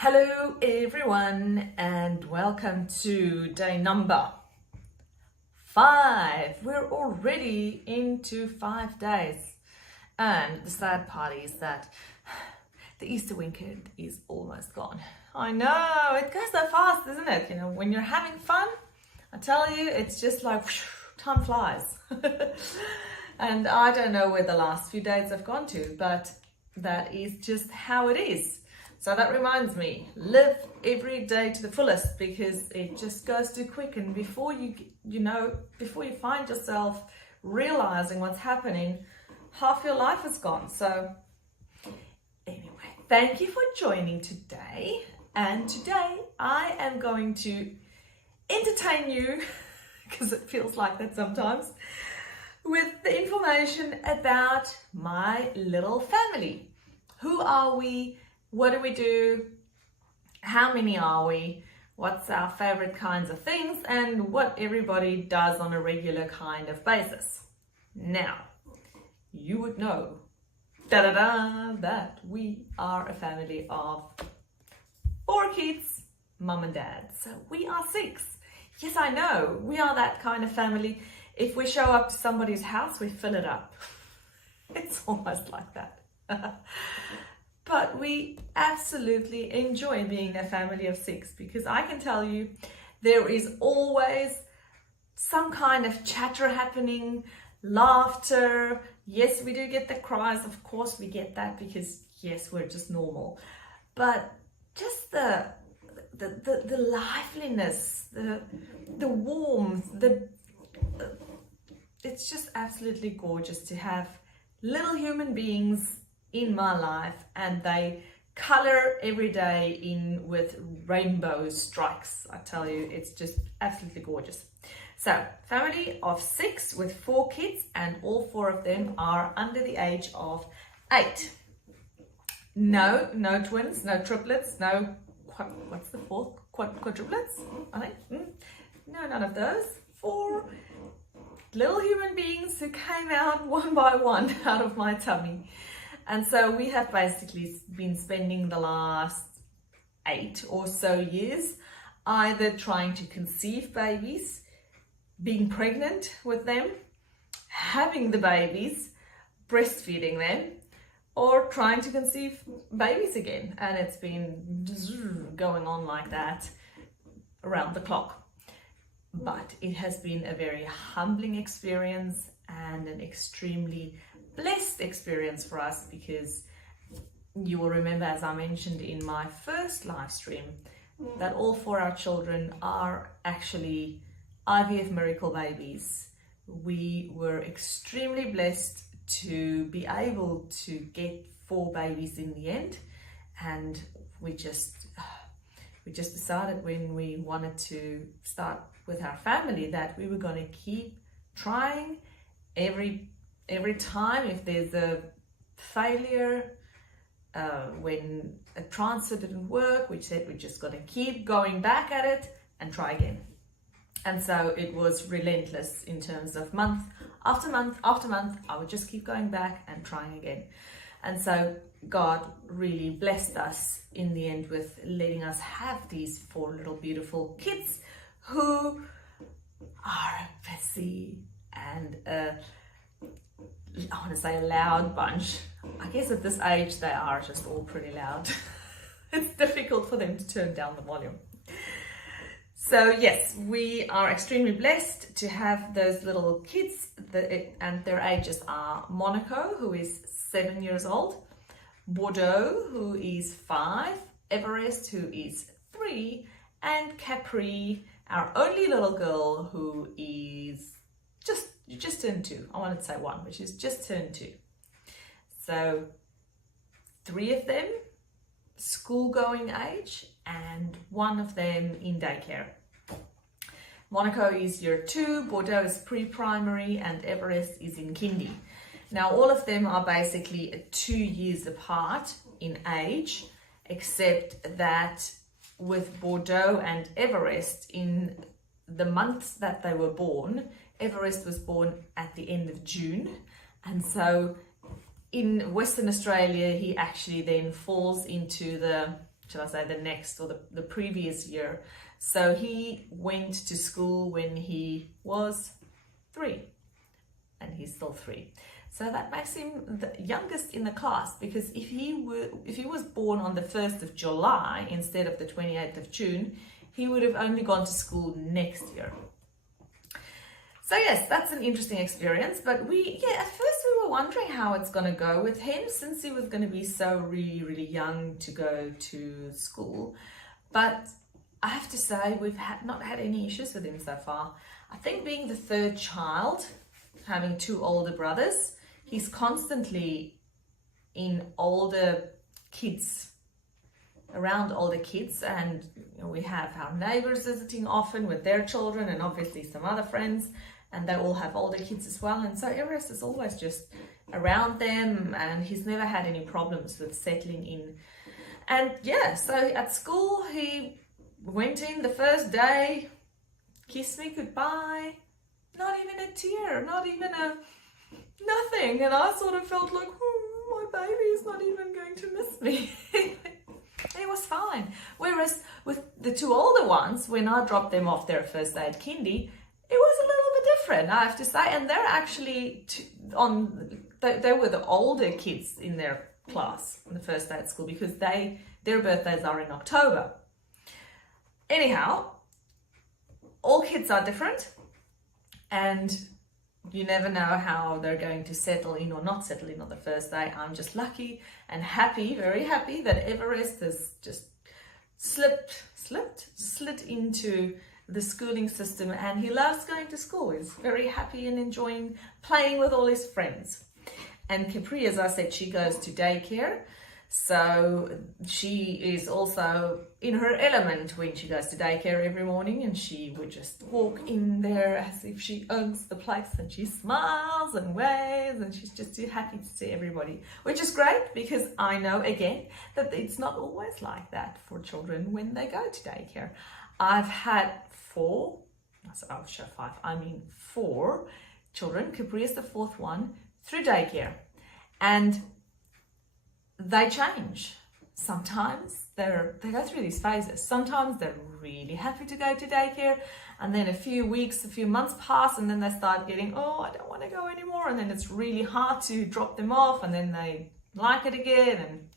Hello everyone and welcome to day number 5. We're already into 5 days, and the sad part is that the Easter weekend is almost gone. I know, it goes so fast, isn't it? You know, when you're having fun, I tell you, it's just like time flies. And I don't know where the last few days have gone to, but that is just how it is. So that reminds me, live every day to the fullest, because it just goes too quick, and before before you find yourself realizing what's happening, half your life is gone. So anyway, thank you for joining today. And today I am going to entertain you, because it feels like that sometimes, with the information about my little family. Who are we? What do we do? How many are we? What's our favorite kinds of things? And what everybody does on a regular kind of basis. Now, you would know that we are a family of 4 kids, mum and dad. So we are 6. Yes, I know, we are that kind of family. If we show up to somebody's house, we fill it up. It's almost like that. But we absolutely enjoy being a family of 6, because I can tell you there is always some kind of chatter happening, laughter. Yes, we do get the cries, of course we get that, because yes, we're just normal. But just the liveliness, the warmth, it's just absolutely gorgeous to have little human beings in my life, and they color every day in with rainbow strikes. I tell you, it's just absolutely gorgeous. So, family of 6 with 4 kids, and all 4 of them are under the age of 8. No twins, no triplets, no, what's the 4th? Quadruplets, I think. No, none of those. 4 little human beings who came out one by one out of my tummy. And so we have basically been spending the last 8 or so years either trying to conceive babies, being pregnant with them, having the babies, breastfeeding them, or trying to conceive babies again. And it's been going on like that around the clock. But it has been a very humbling experience and an extremely blessed experience for us, because you will remember, as I mentioned in my first live stream, that all 4 our children are actually IVF miracle babies. We were extremely blessed to be able to get 4 babies in the end, and we just decided when we wanted to start with our family that we were going to keep trying. Every time, if there's a failure, when a transfer didn't work, we said we're just going to keep going back at it and try again. And so it was relentless in terms of month after month after month. I would just keep going back and trying again. And so God really blessed us in the end with letting us have these 4 little beautiful kids who are busy and I want to say a loud bunch. I guess at this age they are just all pretty loud. It's difficult for them to turn down the volume. So yes, we are extremely blessed to have those little kids, and their ages are Monaco, who is 7 years old, Bordeaux, who is 5, Everest, who is 3, and Capri, our only little girl, who is just turned 2. I wanted to say 1, but she's just turned 2. So 3 of them school-going age, and 1 of them in daycare. Monaco is year 2, Bordeaux is pre-primary, and Everest is in kindy. Now all of them are basically 2 years apart in age, except that with Bordeaux and Everest, in the months that they were born, Everest was born at the end of June, and so in Western Australia he actually then falls into the shall I say, the next or the previous year. So he went to school when he was 3, and he's still 3. So that makes him the youngest in the class, because if he was born on the 1st of July instead of the 28th of June, he would have only gone to school next year. So yes, that's an interesting experience. But at first we were wondering how it's going to go with him, since he was going to be so really, really young to go to school. But I have to say, we've not had any issues with him so far. I think being the 3rd child, having 2 older brothers, he's constantly in older kids, around older kids, and we have our neighbors visiting often with their children, and obviously some other friends, and they all have older kids as well. And so Everest is always just around them, and he's never had any problems with settling in. And yeah, so at school he went in the first day, kissed me goodbye, not even a tear, not even nothing. And I sort of felt like, my baby is not even going to miss me. It was fine. Whereas with the 2 older ones, when I dropped them off their first day at kindy, it was a little bit different, I have to say. And they're actually they were the older kids in their class on the first day at school, because their birthdays are in October. Anyhow, all kids are different, and you never know how they're going to settle in or not settle in on the first day. I'm just lucky and happy, very happy, that Everest has just slid into the schooling system, and he loves going to school. He's very happy and enjoying playing with all his friends. And Capri, as I said, she goes to daycare. So she is also in her element when she goes to daycare every morning, and she would just walk in there as if she owns the place, and she smiles and waves, and she's just too happy to see everybody, which is great, because I know again that it's not always like that for children when they go to daycare. I've had 4 children, Capri is the 4th one, through daycare, and they change. Sometimes they go through these phases. Sometimes they're really happy to go to daycare, and then a few months pass, and then they start getting, I don't want to go anymore, and then it's really hard to drop them off, and then they like it again,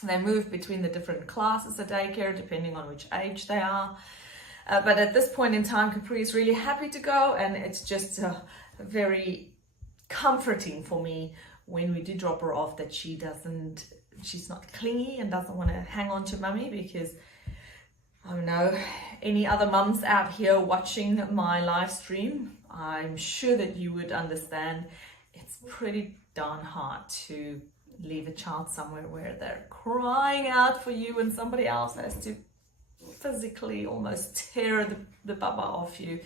and they move between the different classes at daycare depending on which age they are. But at this point in time, Capri is really happy to go, and it's just very comforting for me when we do drop her off that she's not clingy and doesn't want to hang on to mummy, because I don't know, any other mums out here watching my live stream, I'm sure that you would understand it's pretty darn hard to leave a child somewhere where they're crying out for you and somebody else has to physically almost tear the baba off you.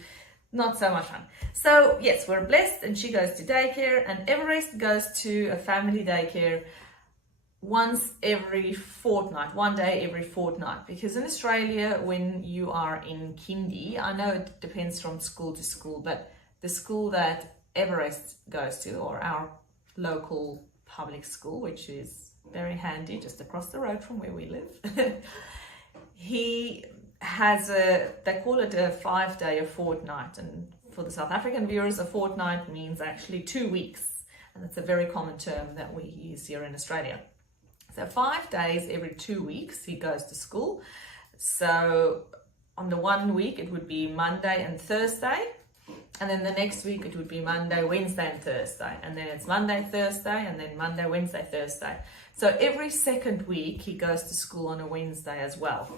Not so much fun. So yes, we're blessed, and she goes to daycare, and Everest goes to a family daycare once every fortnight, one day every fortnight, because in Australia, when you are in kindy, I know it depends from school to school, but the school that Everest goes to, or our local public school, which is very handy just across the road from where we live, he has they call it a 5-day a fortnight, and for the South African viewers, a fortnight means actually 2 weeks, and it's a very common term that we use here in Australia. So 5 days every 2 weeks he goes to school. So on the 1 week it would be Monday and Thursday, and then the next week it would be Monday, Wednesday and Thursday, and then it's Monday, Thursday, and then Monday, Wednesday, Thursday. So every second week he goes to school on a Wednesday as well.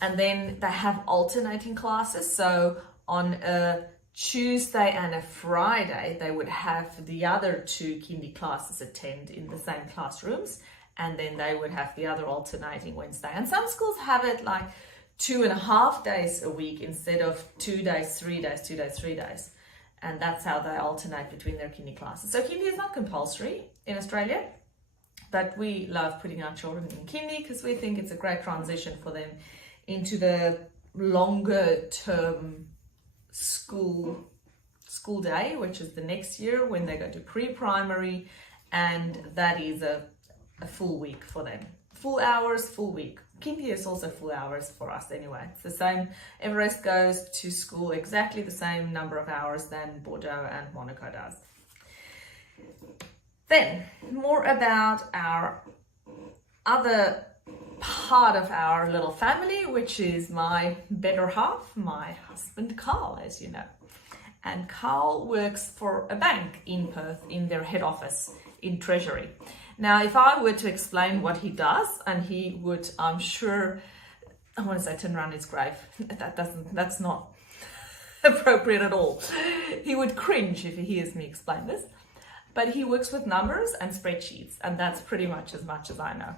And then they have alternating classes. So on a Tuesday and a Friday, they would have the other 2 kindy classes attend in the same classrooms. And then they would have the other alternating Wednesday. And some schools have it like 2.5 days a week instead of 2 days, 3 days, 2 days, 3 days. And that's how they alternate between their kindy classes. So kindy is not compulsory in Australia, but we love putting our children in kindy because we think it's a great transition for them into the longer term school day, which is the next year when they go to pre-primary, and that is a full week for them. full hours, full week. Kindy is also full hours for us anyway. It's the same. Everest goes to school exactly the same number of hours than Bordeaux and Monaco does. Then, more about our other part of our little family, which is my better half, my husband Carl, as you know. And Carl works for a bank in Perth in their head office in Treasury. Now, if I were to explain what he does, and he would, I'm sure, I want to say turn around his grave. That's not appropriate at all. He would cringe if he hears me explain this. But he works with numbers and spreadsheets, and that's pretty much as I know.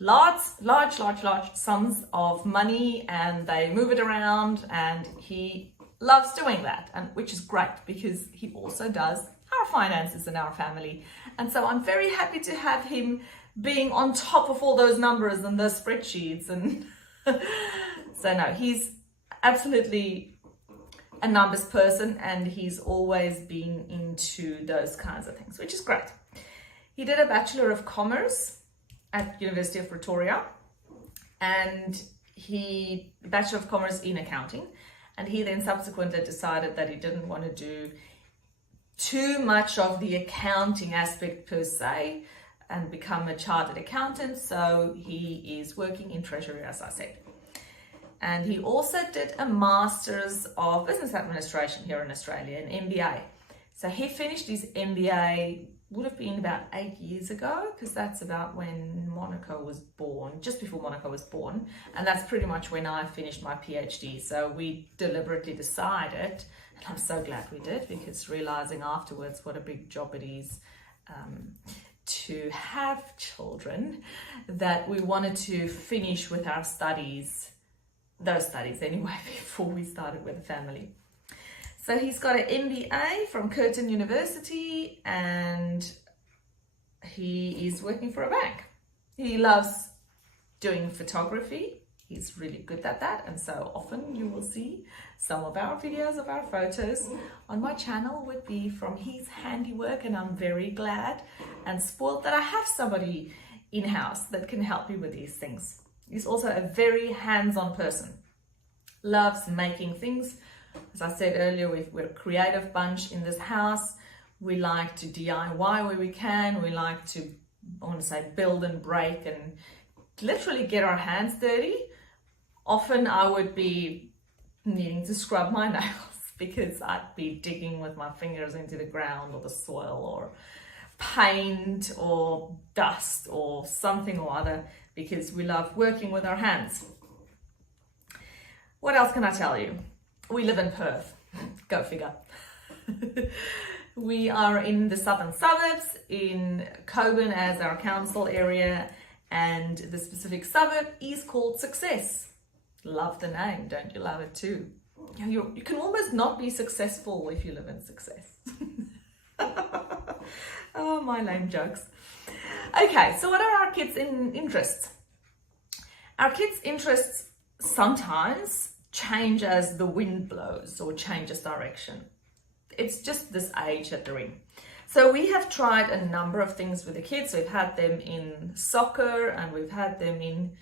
Large sums of money, and they move it around, and he loves doing that, and which is great because he also does our finances in our family. And so I'm very happy to have him being on top of all those numbers and those spreadsheets. And so no, he's absolutely a numbers person, and he's always been into those kinds of things, which is great. He did a Bachelor of Commerce at University of Pretoria, and Bachelor of Commerce in accounting. And he then subsequently decided that he didn't want to do too much of the accounting aspect per se and become a chartered accountant. So he is working in Treasury, as I said. And he also did a Master's of Business Administration here in Australia, an MBA. So he finished his MBA, would have been about 8 years ago, because that's about when Monaco was born, just before Monaco was born. And that's pretty much when I finished my PhD. So we deliberately decided, and I'm so glad we did, because realizing afterwards what a big job it is to have children, that we wanted to finish with our studies, those studies anyway, before we started with a family. So he's got an MBA from Curtin University, and he is working for a bank. He loves doing photography. He's really good at that, and so often you will see some of our videos of our photos on my channel would be from his handiwork, and I'm very glad and spoiled that I have somebody in-house that can help me with these things. He's also a very hands-on person, loves making things. As I said earlier, we're a creative bunch in this house. We like to DIY where we can. We like to, I want to say, build and break and literally get our hands dirty. Often I would be needing to scrub my nails because I'd be digging with my fingers into the ground or the soil or paint or dust or something or other, because we love working with our hands. What else can I tell you? We live in Perth. Go figure. We are in the southern suburbs, in Coburn as our council area, and the specific suburb is called Success. Love the name, don't you love it too? You can almost not be successful if you live in Success. Oh, my lame jokes. Okay, so what are our kids' interests? Our kids' interests sometimes change as the wind blows or changes direction. It's just this age that they're in. So we have tried a number of things with the kids. We've had them in soccer, and we've had them in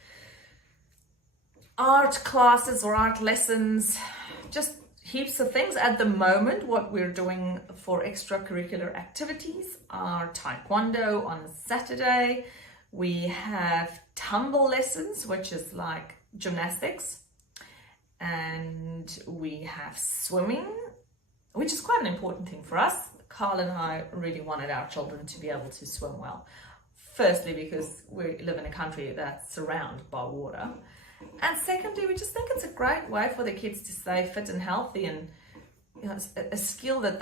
art classes or art lessons, just heaps of things. At the moment, what we're doing for extracurricular activities are taekwondo on Saturday. We have tumble lessons, which is like gymnastics. And we have swimming, which is quite an important thing for us. Carl and I really wanted our children to be able to swim well. Firstly, because we live in a country that's surrounded by water. And secondly, we just think it's a great way for the kids to stay fit and healthy, and it's a skill that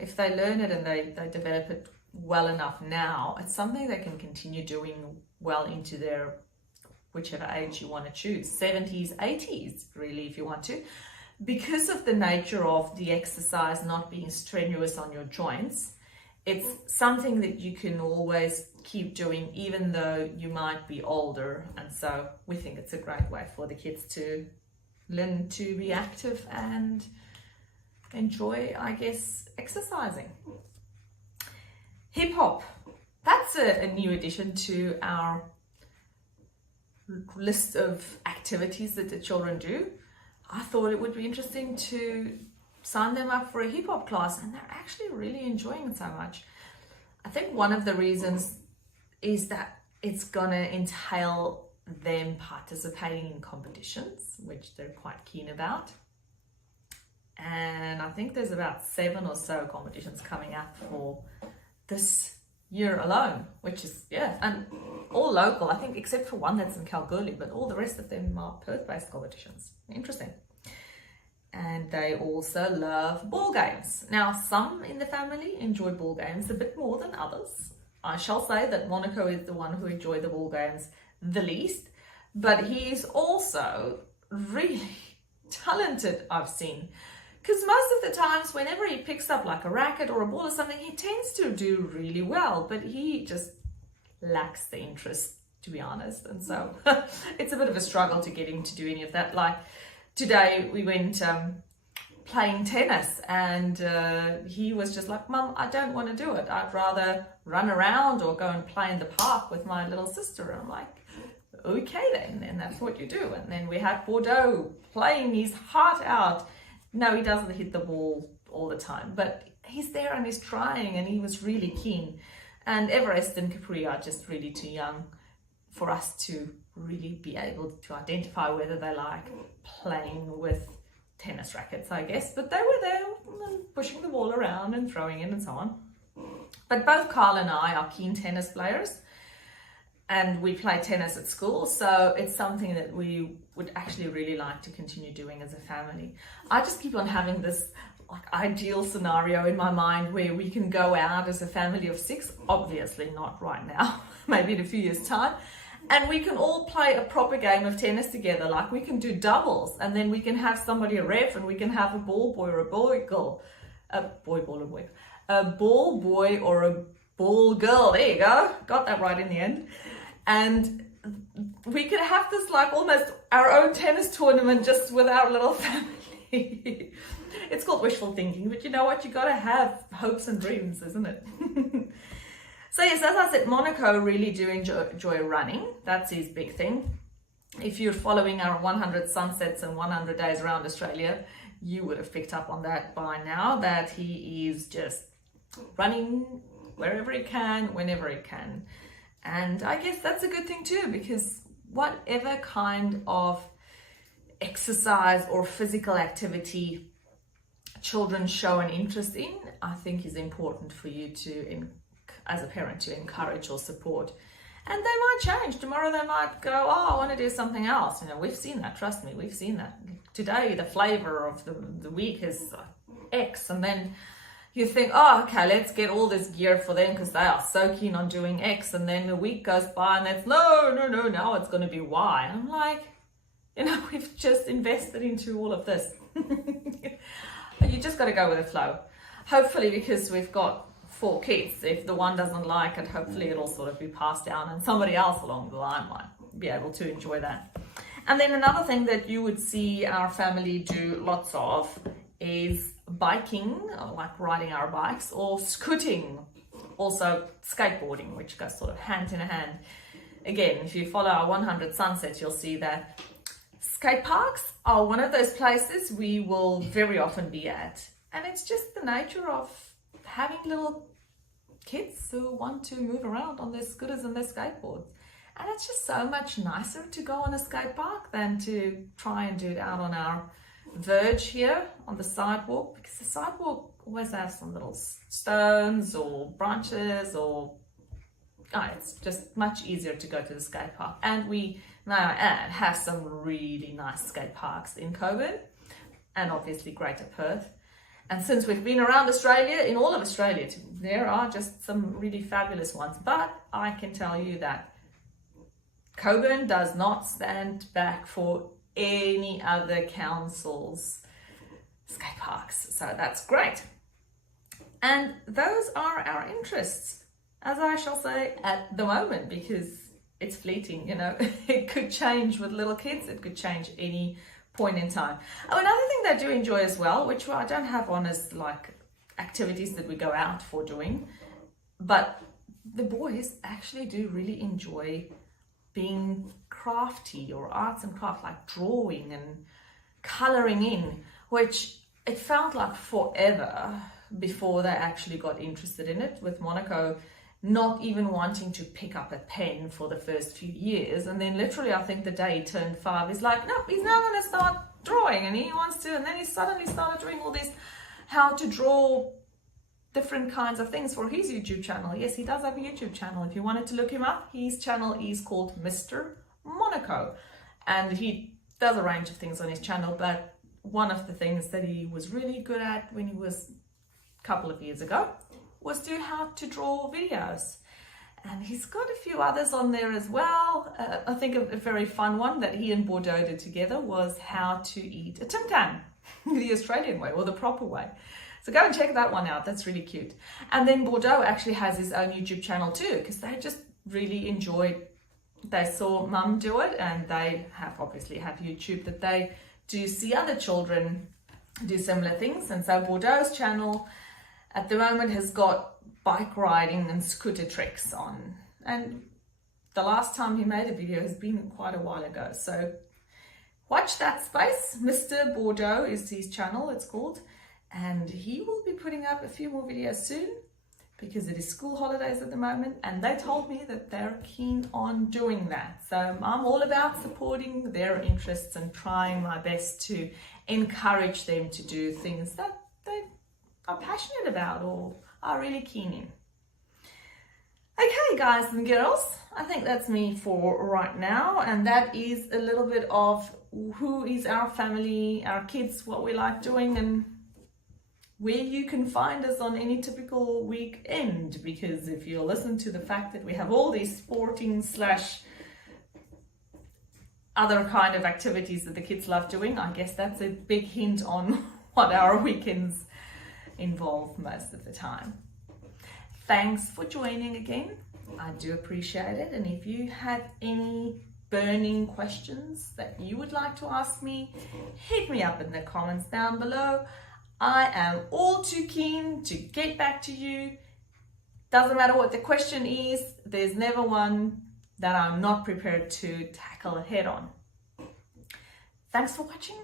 if they learn it and they develop it well enough now, it's something they can continue doing well into their whichever age you want to choose, 70s, 80s, really, if you want to. Because of the nature of the exercise not being strenuous on your joints, it's something that you can always keep doing even though you might be older. And so we think it's a great way for the kids to learn to be active and enjoy, I guess, exercising. Hip hop, that's a new addition to our list of activities that the children do, I thought it would be interesting to sign them up for a hip hop class, and they're actually really enjoying it so much. I think one of the reasons is that it's gonna entail them participating in competitions, which they're quite keen about. And I think there's about 7 or so competitions coming up for this year alone, which is, yeah, and all local, I think, except for one that's in Kalgoorlie, but all the rest of them are Perth-based competitions. Interesting. And they also love ball games. Now, some in the family enjoy ball games a bit more than others. I shall say that Monaco is the one who enjoys the ball games the least, but he's also really talented, I've seen. Because most of the times, whenever he picks up like a racket or a ball or something, he tends to do really well, but he just lacks the interest, to be honest. And so it's a bit of a struggle to get him to do any of that. Like today we went playing tennis, and he was just like, Mum, I don't want to do it. I'd rather run around or go and play in the park with my little sister. And I'm like, okay then, and that's what you do. And then we had Bordeaux playing his heart out. No, he doesn't hit the ball all the time, but he's there and he's trying, and he was really keen. And Everest and Capri are just really too young for us to really be able to identify whether they like playing with tennis rackets, I guess. But they were there pushing the ball around and throwing it and so on. But both Carl and I are keen tennis players, and we play tennis at school, so it's something that we would actually really like to continue doing as a family. I just keep on having this like ideal scenario in my mind where we can go out as a family of 6, obviously not right now, maybe in a few years' time, and we can all play a proper game of tennis together. Like we can do doubles, and then we can have somebody a ref, and we can have a ball boy or a boy girl, a ball boy or a ball girl. There you go, got that right in the end. And we could have this like almost our own tennis tournament just with our little family. It's called wishful thinking, but you know what? You got to have hopes and dreams, isn't it? So yes, as I said, Monaco really do enjoy running. That's his big thing. If you're following our 100 sunsets and 100 days around Australia, you would have picked up on that by now, that he is just running wherever he can, whenever he can. And I guess that's a good thing too, because whatever kind of exercise or physical activity children show an interest in, I think is important for you to, as a parent, to encourage or support. And they might change. Tomorrow they might go, oh, I want to do something else. You know, we've seen that, trust me, we've seen that. Today, the flavor of the week is X, and then you think, oh, okay, let's get all this gear for them because they are so keen on doing X. And then the week goes by and it's, no, now it's going to be Y. I'm like, you know, we've just invested into all of this. You just got to go with the flow. Hopefully, because we've got 4 kids, if the one doesn't like it, hopefully it'll sort of be passed down and somebody else along the line might be able to enjoy that. And then another thing that you would see our family do lots of is biking, like riding our bikes, or scooting, also skateboarding, which goes sort of hand in hand. Again, if you follow our 100 sunsets, you'll see that skate parks are one of those places we will very often be at. And it's just the nature of having little kids who want to move around on their scooters and their skateboards. And it's just so much nicer to go on a skate park than to try and do it out on our verge here on the sidewalk, because the sidewalk always has some little stones or branches, or it's just much easier to go to the skate park. And we now have some really nice skate parks in Coburn and obviously Greater Perth. And since we've been around Australia, in all of Australia, there are just some really fabulous ones. But I can tell you that Coburn does not stand back for any other council's skate parks. So that's great. And those are our interests, as I shall say, at the moment, because it's fleeting, you know. It could change with little kids. It could change any point in time. Oh, another thing they do enjoy as well, which I don't have on as like activities that we go out for doing, but the boys actually do really enjoy being crafty or arts and craft, like drawing and coloring in, which it felt like forever before they actually got interested in it, with Monaco not even wanting to pick up a pen for the first few years. And then literally, I think the day he turned 5, he's like, no, he's now going to start drawing, and he wants to. And then he suddenly started doing all this how to draw different kinds of things for his YouTube channel. Yes, he does have a YouTube channel. If you wanted to look him up, his channel is called Mr. Monaco, and he does a range of things on his channel. But one of the things that he was really good at when he was a couple of years ago was to how to draw videos. And he's got a few others on there as well. I think a very fun one that he and Bordeaux did together was how to eat a Tim Tam, the Australian way or the proper way. So go and check that one out. That's really cute. And then Bordeaux actually has his own YouTube channel too, because they just really enjoyed, they saw mum do it, and they obviously have YouTube that they do see other children do similar things. And so Bordeaux's channel at the moment has got bike riding and scooter tricks on. And the last time he made a video has been quite a while ago. So watch that space. Mr. Bordeaux is his channel, it's called. And he will be putting up a few more videos soon, because it is school holidays at the moment, and they told me that they're keen on doing that. So I'm all about supporting their interests and trying my best to encourage them to do things that they are passionate about or are really keen in. Okay, guys and girls, I think that's me for right now, and that is a little bit of who is our family, our kids, what we like doing, and where you can find us on any typical weekend. Because if you listen to the fact that we have all these sporting / other kind of activities that the kids love doing, I guess that's a big hint on what our weekends involve most of the time. Thanks for joining again. I do appreciate it. And if you have any burning questions that you would like to ask me, hit me up in the comments down below. I am all too keen to get back to you. Doesn't matter what the question is, there's never one that I'm not prepared to tackle head on. Thanks for watching,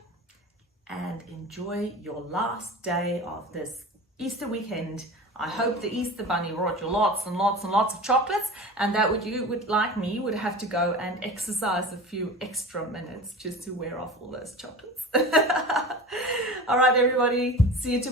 and enjoy your last day of this Easter weekend. I hope the Easter Bunny brought you lots and lots and lots of chocolates, and that you would have to go and exercise a few extra minutes just to wear off all those chocolates. All right, everybody, see you tomorrow.